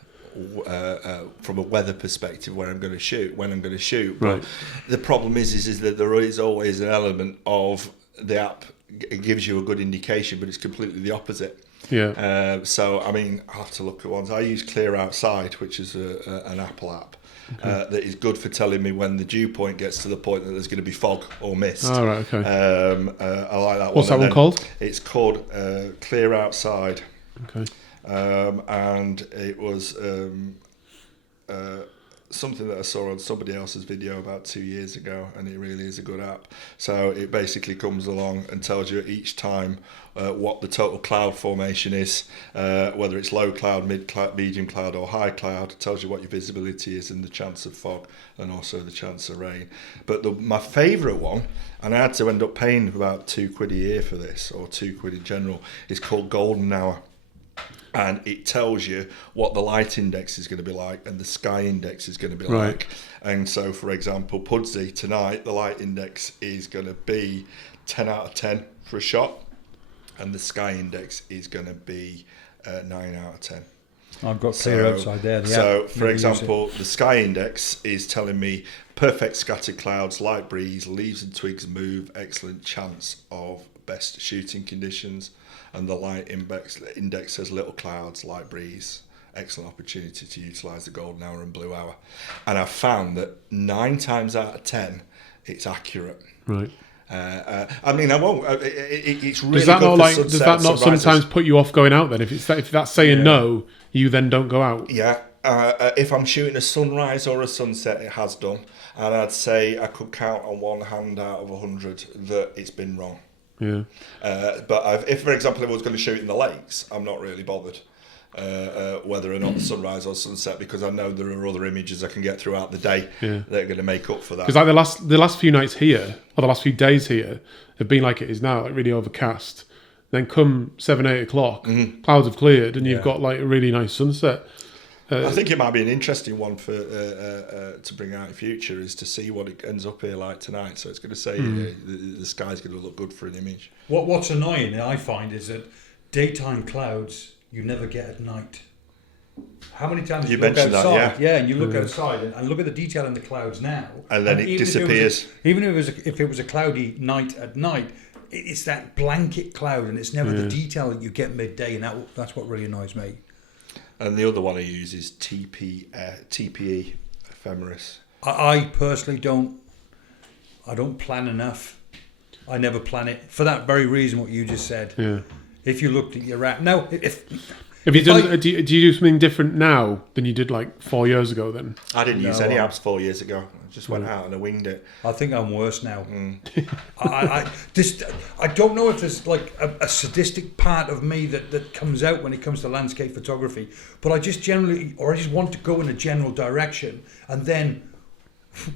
from a weather perspective when I'm going to shoot. But the problem is that there is always an element of the app gives you a good indication, but it's completely the opposite. So I mean, I have to look at ones. I use Clear Outside, which is an Apple app. That is good for telling me when the dew point gets to the point that there's going to be fog or mist. I like that one. What's that one called? It's called Clear Outside. Okay. and it was something that I saw on somebody else's video about 2 years ago, and it really is a good app. So it basically comes along and tells you each time what the total cloud formation is, whether it's low cloud, medium cloud or high cloud. It tells you what your visibility is and the chance of fog and also the chance of rain. But my favourite one, and I had to end up paying about £2 a year for this, or £2 in general, is called Golden Hour. And it tells you what the light index is going to be like and the sky index is going to be like. And so, for example, Pudsey tonight, the light index is going to be 10 out of 10 for a shot, and the sky index is going to be 9 out of 10. I've got clear outside there. So, for example, the sky index is telling me perfect scattered clouds, light breeze, leaves and twigs move, excellent chance of best shooting conditions. And the light index says little clouds, light breeze, excellent opportunity to utilise the golden hour and blue hour. And I've found that 9 times out of 10, it's accurate. Right. I mean, I won't. It's really does that good not for like? sunset, Does that not sunrises. sometimes put you off going out? Then if that's saying no, you then don't go out. Yeah. If I'm shooting a sunrise or a sunset, it has done. And I'd say I could count on one hand out of 100 that it's been wrong. Yeah. But if, for example, if I was going to shoot in the lakes, I'm not really bothered whether or not the sunrise or sunset, because I know there are other images I can get throughout the day that are going to make up for that. Because like the last few nights here, or the last few days here, have been like it is now, like really overcast. Then come 7-8 o'clock, clouds have cleared, and you've got like a really nice sunset. I think it might be an interesting one for to bring out in future, is to see what it ends up here like tonight. So it's going to say the sky's going to look good for an image. What's annoying, I find, is that daytime clouds you never get at night. How many times you look outside? And you look outside and look at the detail in the clouds now, and then it disappears. Even if it was a cloudy night at night, it's that blanket cloud, and it's never the detail that you get midday, and that's what really annoys me. And the other one I use is TPE ephemeris. I personally don't plan enough. I never plan it for that very reason. What you just said. Yeah. If you looked at your app now, do you do something different now than you did like 4 years ago? Then I didn't use any apps 4 years ago. I just went out and I winged it. I think I'm worse now. I don't know if there's like a sadistic part of me that comes out when it comes to landscape photography, but I just want to go in a general direction and then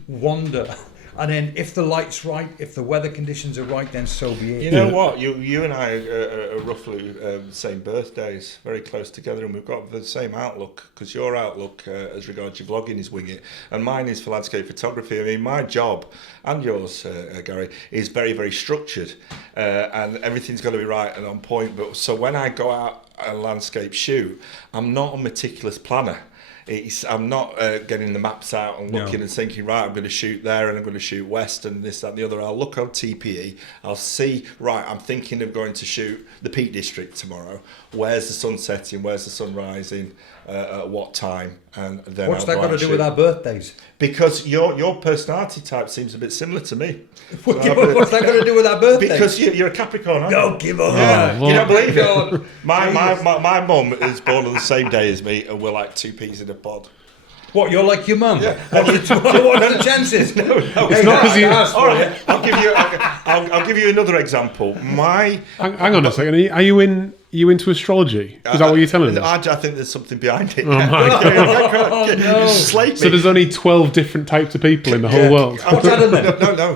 wander. And then if the light's right, if the weather conditions are right, then so be it. You know what? You and I are roughly the same birthdays, very close together, and we've got the same outlook, because your outlook as regards your vlogging is wing it, and mine is for landscape photography. I mean, my job, and yours, Gary, is very, very structured, and everything's got to be right and on point. But so when I go out and landscape shoot, I'm not a meticulous planner. I'm not getting the maps out and looking and thinking, right, I'm going to shoot there and I'm going to shoot west and this, that and the other. I'll look on TPE, I'll see, right, I'm thinking of going to shoot the Peak District tomorrow. Where's the sun setting? Where's the sun rising? At what time? And then what's that got to do with our birthdays? Because your personality type seems a bit similar to me. What's that got to do with our birthdays? Because you're a Capricorn, aren't you? No, give up. Yeah, you don't believe it. My mum is born on the same day as me, and we're like two peas in a pod. What, you're like your mum? Yeah. What are the chances? No, it's not because you. All right, I'll give you another example. Hang on a second. Are you into astrology? Is that what you're telling us? I think there's something behind it. Oh my God. No. Slate So there's only 12 different types of people in the whole world. What's Adam then?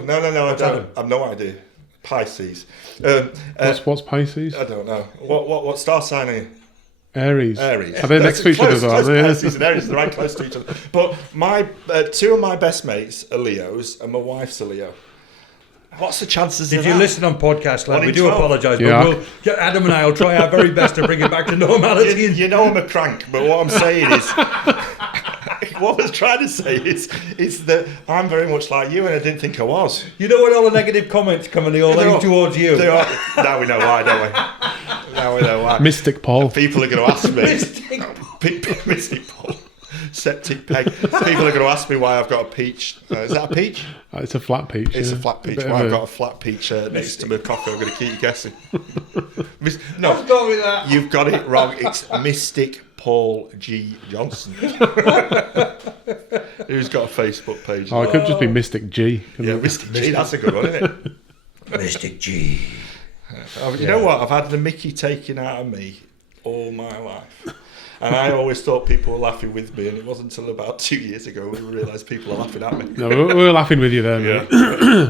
No. I've no idea. Pisces. What's Pisces? I don't know. What star sign are you? Aries. Are they next to each other? Pisces and Aries are right close to each other. But my two of my best mates are Leos, and my wife's a Leo. What's the chances if of you that? listen on podcast land, we do 12. apologise, Yeah. but Adam and I will try our very best to bring it back to normality. You know I'm a crank, but what I'm saying is... what I was trying to say is that I'm very much like you, and I didn't think I was. You know what, all the negative comments coming, they all aim towards you. Now we know why, don't we? Now we know why. Mystic Paul. People are going to ask me. Mystic Mystic Paul. septic peg. People are going to ask me why I've got a peach. Is that a peach? It's a flat peach. It's a flat peach. Why I've got a flat peach next to my coffee? I'm going to keep you guessing. No, I've gone with that. you've got it wrong. It's Mystic Paul G. Johnson. Who's got a Facebook page? Oh, it could just be Mystic G. Yeah, Mystic G. That's a good one, isn't it? Mystic G. You know what? I've had the Mickey taken out of me all my life. And I always thought people were laughing with me, and it wasn't until about 2 years ago we realised people are laughing at me. No, we were laughing with you there, mate.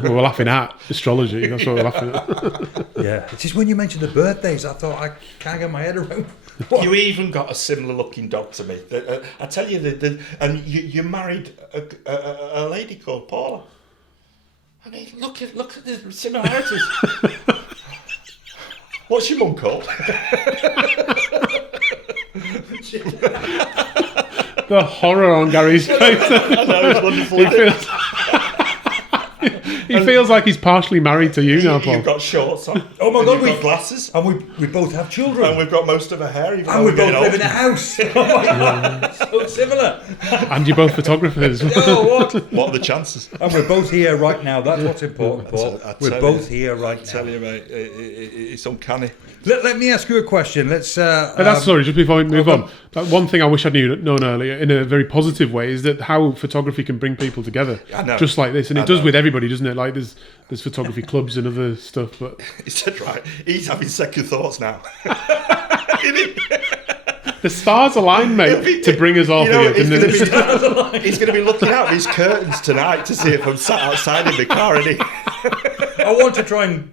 We were laughing at astrology. That's what we're laughing at. Yeah. It's just when you mentioned the birthdays, I thought I can't get my head around. You even got a similar looking dog to me. I tell you, and you married a lady called Paula. I mean, look at the similarities. What's your mum called? The horror on Gary's face. I know, it's wonderful. He feels like he's partially married to you now, Paul. You've got shorts on. Oh my God, we've got glasses. And we both have children. And we've got most of her hair. Even And we both live in a house. Oh my God. So similar. And you're both photographers. Oh, what? What are the chances? And we're both here right now. That's what's important, Paul. We're both here right now. I tell you, mate, it's uncanny. Let me ask you a question. Let's. Sorry, just before we move on. One thing I wish I'd known earlier, in a very positive way, is that how photography can bring people together, I know. just like this, and it does with everybody, doesn't it? Like there's photography clubs and other stuff, but He said, right, he's having second thoughts now. the stars aligned, mate, to bring us all here. He's Didn't it? going to be looking out these curtains tonight to see if I'm sat outside in the car. I want to try and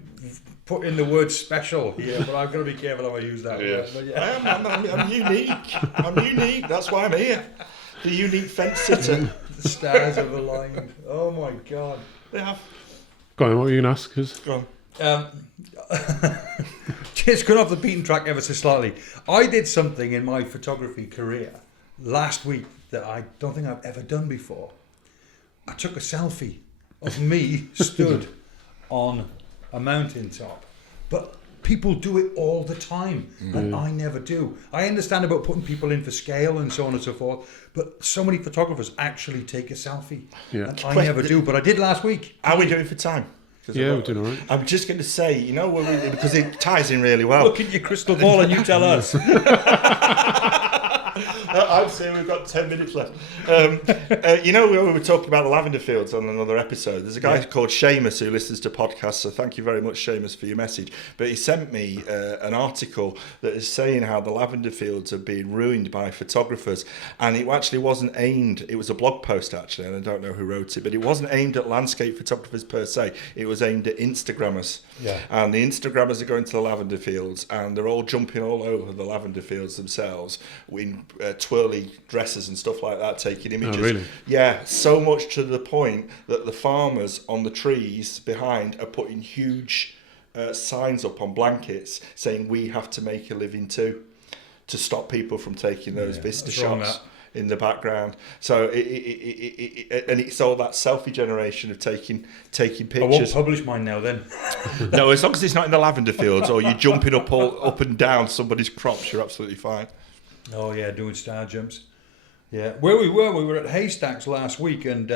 put in the word special here, but I've got to be careful how I use that word. But yeah. I'm unique. I'm unique. That's why I'm here. The unique fence sitter. The stars have aligned. Oh my God. They have. Go on, what were you going to ask us? Go on. Just going off the beaten track ever so slightly. I did something in my photography career last week that I don't think I've ever done before. I took a selfie of me stood on a mountaintop, but people do it all the time, and I never do. I understand about putting people in for scale and so on and so forth, but so many photographers actually take a selfie. Yeah. And I never do, but I did last week. How are we doing for time? Yeah, we're doing all right. I'm just going to say, because it ties in really well. Look at your crystal ball and you tell us. I'm saying we've got 10 minutes left. We were talking about the lavender fields on another episode. There's a guy called Seamus who listens to podcasts, so thank you very much, Seamus, for your message. But he sent me an article that is saying how the lavender fields are being ruined by photographers, and it actually wasn't aimed, it was a blog post actually, and I don't know who wrote it, but it wasn't aimed at landscape photographers per se, it was aimed at Instagrammers. Yeah. And the Instagrammers are going to the lavender fields, and they're all jumping all over the lavender fields themselves in twirly dresses and stuff like that, taking images. Oh, really? Yeah, so much to the point that the farmers on the trees behind are putting huge signs up on blankets saying we have to make a living too, to stop people from taking those vista shots in the background. So it's all that selfie generation of taking pictures. I won't publish mine now then. No, as long as it's not in the lavender fields or you're jumping up and down somebody's crops, you're absolutely fine. Oh yeah, doing star jumps. Yeah, where we were at Haystacks last week, and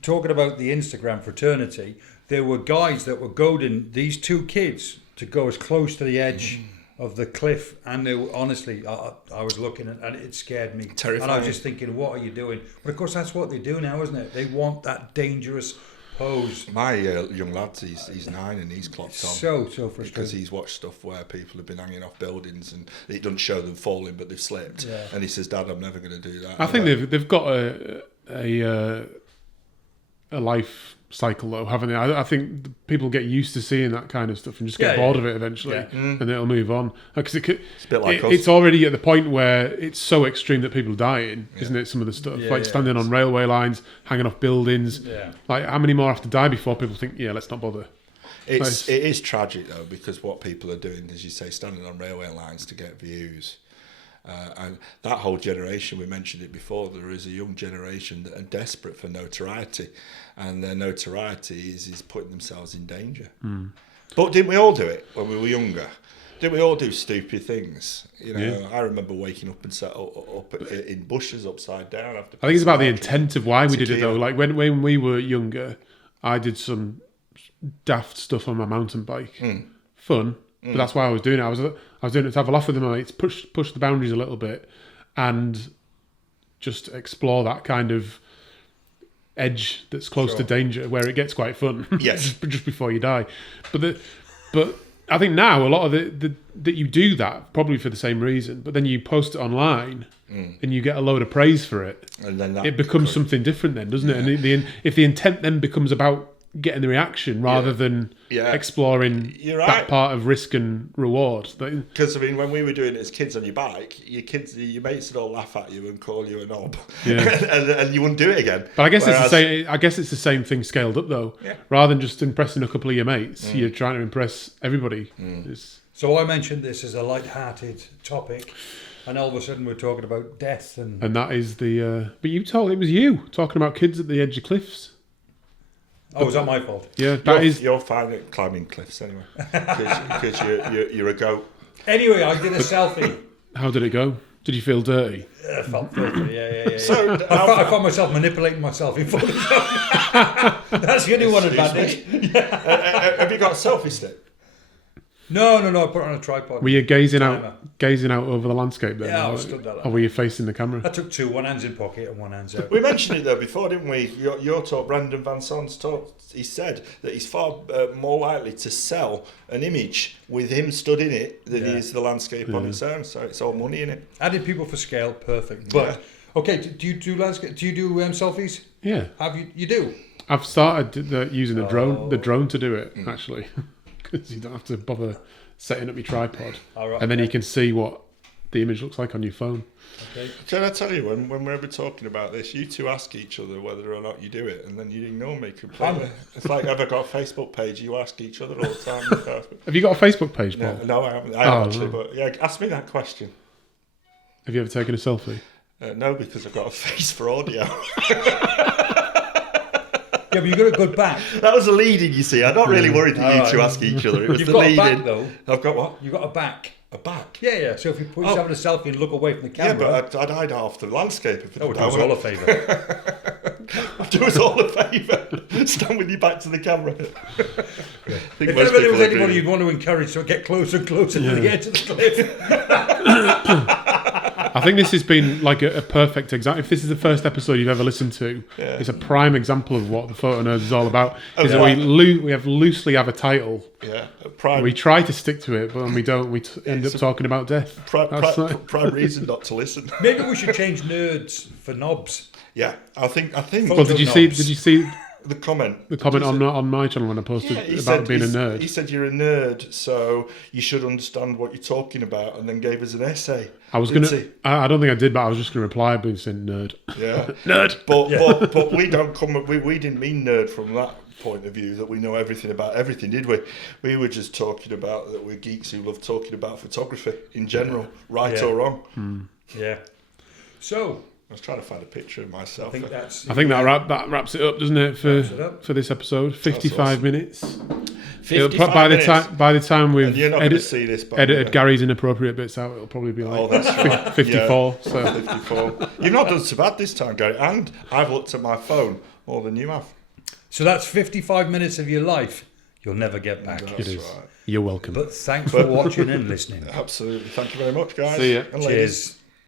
talking about the Instagram fraternity. There were guys that were goading these two kids to go as close to the edge of the cliff, and they were, honestly, I was looking at, and it scared me. Terrifying. And I was just thinking, what are you doing? But of course, that's what they do now, isn't it? They want that dangerous pose. My young lad, he's 9 and he's clocked on. So frustrating. Because he's watched stuff where people have been hanging off buildings and it doesn't show them falling, but they've slipped. Yeah. And he says, "Dad, I'm never going to do that." I think they've got a life cycle though, haven't they? I think people get used to seeing that kind of stuff and just get bored of it eventually, and it'll move on. Because it's a bit like us. It's already at the point where it's so extreme that people are dying, isn't it? Some of the stuff, standing on railway lines, hanging off buildings. Yeah. Like, how many more have to die before people think, let's not bother? It is tragic though, because what people are doing, as you say, standing on railway lines to get views. And that whole generation, we mentioned it before, there is a young generation that are desperate for notoriety, and their notoriety is putting themselves in danger. But didn't we all do it when we were younger? Do we all do stupid things? You know, Yeah. I remember waking up and sat up in bushes upside down. After I think it's about the intent of why we did it tequila. though. Like when we were younger, I did some daft stuff on my mountain bike. Fun, but that's why I was doing it. I was doing it to have a laugh with my mates, push the boundaries a little bit, and just explore that kind of edge that's close to danger, where it gets quite fun. Yes. just before you die. But I think now a lot of that you do that probably for the same reason, but then you post it online and you get a load of praise for it. And then it becomes something different then, doesn't it? And if the intent then becomes about getting the reaction rather than exploring that part of risk and reward. Because I mean, when we were doing it as kids on your bike, your mates would all laugh at you and call you a knob, and you wouldn't do it again. But I guess it's the same. I guess it's the same thing scaled up though. Yeah. Rather than just impressing a couple of your mates, you're trying to impress everybody. So I mentioned this as a light-hearted topic, and all of a sudden we're talking about death and that is the. But it was you talking about kids at the edge of cliffs. Oh, was that my fault? Yeah, you're fine at climbing cliffs anyway, because you're a goat. Anyway, I did a selfie. How did it go? Did you feel dirty? I felt filthy. Yeah. So I found myself manipulating myself in Photoshop. That's the only one advantage. Have you got a selfie stick? No. I put it on a tripod. Were you gazing out over the landscape then? Yeah, I stood there. Or were you facing the camera? I took two, one hand's in pocket and one hand's out. We mentioned it though before, didn't we? Your talk, Brandon Van Son's talk. He said that he's far more likely to sell an image with him stood in it than he is the landscape on its own. So it's all money in it. Added people for scale, perfect. But okay, do you do landscape? Do you do selfies? Yeah. Have you? You do. I've started using the drone to do it actually, because you don't have to bother setting up your tripod, and then you can see what the image looks like on your phone. Okay. Can I tell you, when we're ever talking about this, you two ask each other whether or not you do it, and then you ignore me completely. It's like, have I got a Facebook page? You ask each other all the time. Have you got a Facebook page, Paul? No, I haven't. I haven't actually, but yeah, ask me that question. Have you ever taken a selfie? No, because I've got a face for audio. Yeah, but you got a good back. That was a lead-in, you see. I'm not really worried that you two ask each other. It was You've the got a lead-in. back, though. I've got what? You got a back. A back? Yeah. So if you put yourself in a selfie and look away from the camera. Yeah, but I'd hide half the landscape if it do us all a favour. Do us all a favour. Stand with your back to the camera. If ever there was anybody you'd want to encourage to get closer and closer to the edge of the cliff. I think this has been like a perfect example. If this is the first episode you've ever listened to, it's a prime example of what the Photo Nerds is all about. Is that we loosely have a title. Yeah, we try to stick to it, but when we don't, we end up talking about death. Prime reason not to listen. Maybe we should change nerds for knobs. Yeah, I think. Well, did you see the comment on my channel when I posted about being a nerd? He said you're a nerd, so you should understand what you're talking about, and then gave us an essay. I was gonna. I don't think I did, but I was just gonna reply by saying nerd. Yeah, nerd. But we don't come. We didn't mean nerd from that point of view, that we know everything about everything, did we? We were just talking about that we're geeks who love talking about photography in general, right or wrong. Yeah. So. I was trying to find a picture of myself. I think that wraps it up, doesn't it, for this episode? 55 minutes. 55 minutes. By the time we've you're not going to see this, edited Gary's inappropriate bits out, it'll probably be like that's right. 54. Yeah, so 54. You've not done so bad this time, Gary, and I've looked at my phone more than you have. So that's 55 minutes of your life you'll never get back. That's right. You're welcome. But thanks for watching and listening. Absolutely. Thank you very much, guys. See ya. And ladies. Cheers.